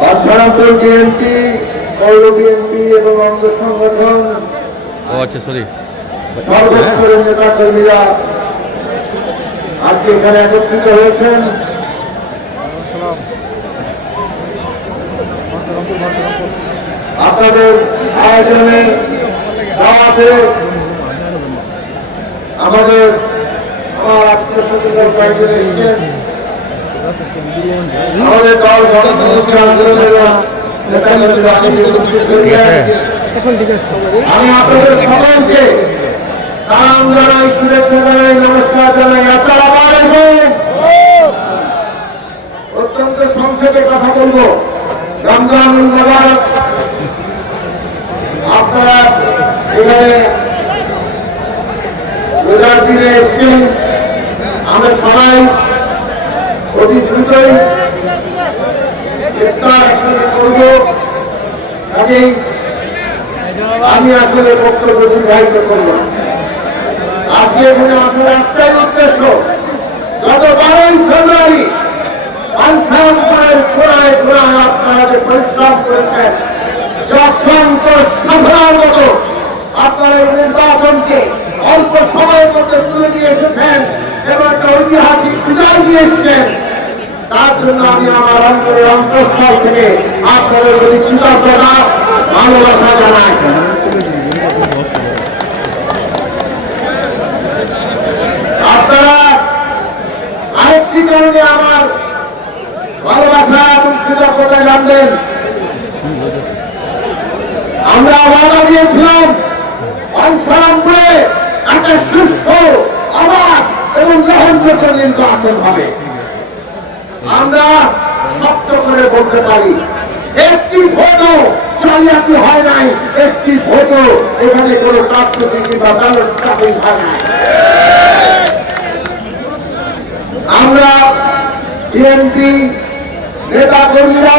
বাদশাহপুর BNP, পৌর BNP এবং অঙ্গ সংগঠন সর্বস্তরের নেতা কর্মীরা আজকে এখানে একত্রিত হয়েছেন। আপনাদের আয়োজনে দাওয়াতে আমার আত্মীয় স্বজনদের কয়েকজন এসেছেন। আমাদের দল গণসংস্কার আন্দোলনের আমি আপনাদের সকলকে সালাম জানাই, শুভেচ্ছা জানাই, নমস্কার জানাই। আসসালামু আলাইকুম। অত্যন্ত সংক্ষেপে কথা বলবো। রমজান মুবারক। আপনারা এখানে রোজার দিনে এসছেন, আমরা সবাই অতি দ্রুতই ইফতার একসাথে করব। কাজেই আমি আসলে বক্তব্য দীর্ঘায়িত করব। আজকে এখানে আসলে একটাই উদ্দেশ্য, গত 12 ফেব্রুয়ারি পান্থানপুরের খোলায় খোলায় আপনারা যে পরিশ্রম করেছেন, যক্লান্ত সাধনার মতো আপনারা এই নির্বাচনকে অল্প সময়ের মধ্যে তুলে দিয়ে এসেছেন এবং একটা ঐতিহাসিক বিজয় দিয়ে এসেছেন। তার জন্য আমি আমার অন্তরের অন্তঃস্থল থেকে আপনাদের প্রতি কৃতজ্ঞতা, ভালোবাসা জানাই। আপনারা আরেকটি কারণে আমার ভালোবাসা এবং কৃতজ্ঞতা জানবেন। আমরা ওয়াদা দিয়েছিলাম পান্থানপুরে একটা সুস্থ, অবাধ এবং গ্রহণযোগ্য নির্বাচন হবে। আমরা শক্ত করে বলতে পারি, একটি ভোটও জালিয়াতি হয় নাই, একটি ভোটও এখানে কোনো রাজনীতি কিংবা ব্যালট স্ট্যাম্পিং হয় নাই। আমরা বিএনপি নেতা কর্মীরা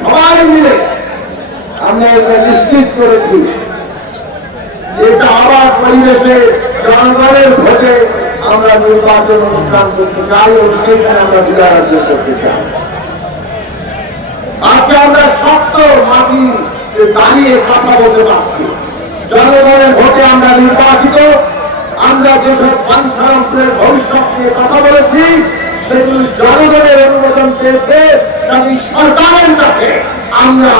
সবাই মিলে আমরা এটা নিশ্চিত করেছি যে এটা আবার পরিবেশে জনগণের ভোটে আমরা নির্বাচন অনুষ্ঠান করতে চাই ও সেখানে আমরা বিজয় অর্জন করতে চাই। আজকে আমরা শক্ত মাটি দাঁড়িয়ে কথা বলতে পারছি। জনগণের ভোটে আমরা নির্বাচিত। আমরা যেসব পান্থানপুরের ভবিষ্যৎ নিয়ে কথা বলেছি সেগুলি জনগণের অনুমোদন পেয়েছে। কাজে সরকারের কাছে আমরা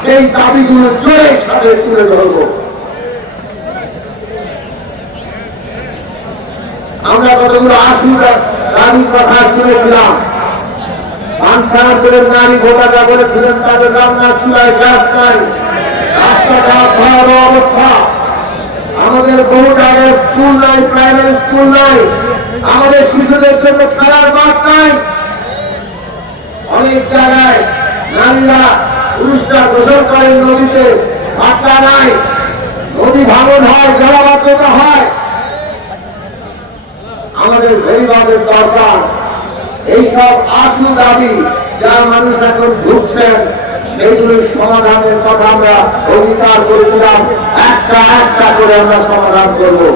সেই দাবিগুলো জোরের সাথে তুলে ধরব। আমরা কতগুলো আশঙ্কা দাবি প্রকাশ করেছিলাম। পান্থানপুরের নারী ভোটাররা বলেছিলেন তাদের রান্নার চুলায় গ্যাস নাই, রাস্তাঘাট ভয়াবহ অবস্থা, আমাদের বহু জায়গায় স্কুল নাই, প্রাইমারি স্কুল নাই, আমাদের শিশুদের জন্য খেলার মাঠ নাই, অনেক জায়গায় নারীরা পুরুষরা গোসল করেন নদীতে, ভাটা নাই, নদী ভাঙন হয়, জলাবদ্ধতা হয়। আমাদের ভেরিবাদের দরকার। এইসব আশু দাবি যারা মানুষ এখন ভুগছেন সেইগুলোর সমাধানের কথা আমরা অঙ্গীকার করেছিলাম। একটা একটা করে আমরা সমাধান করবো।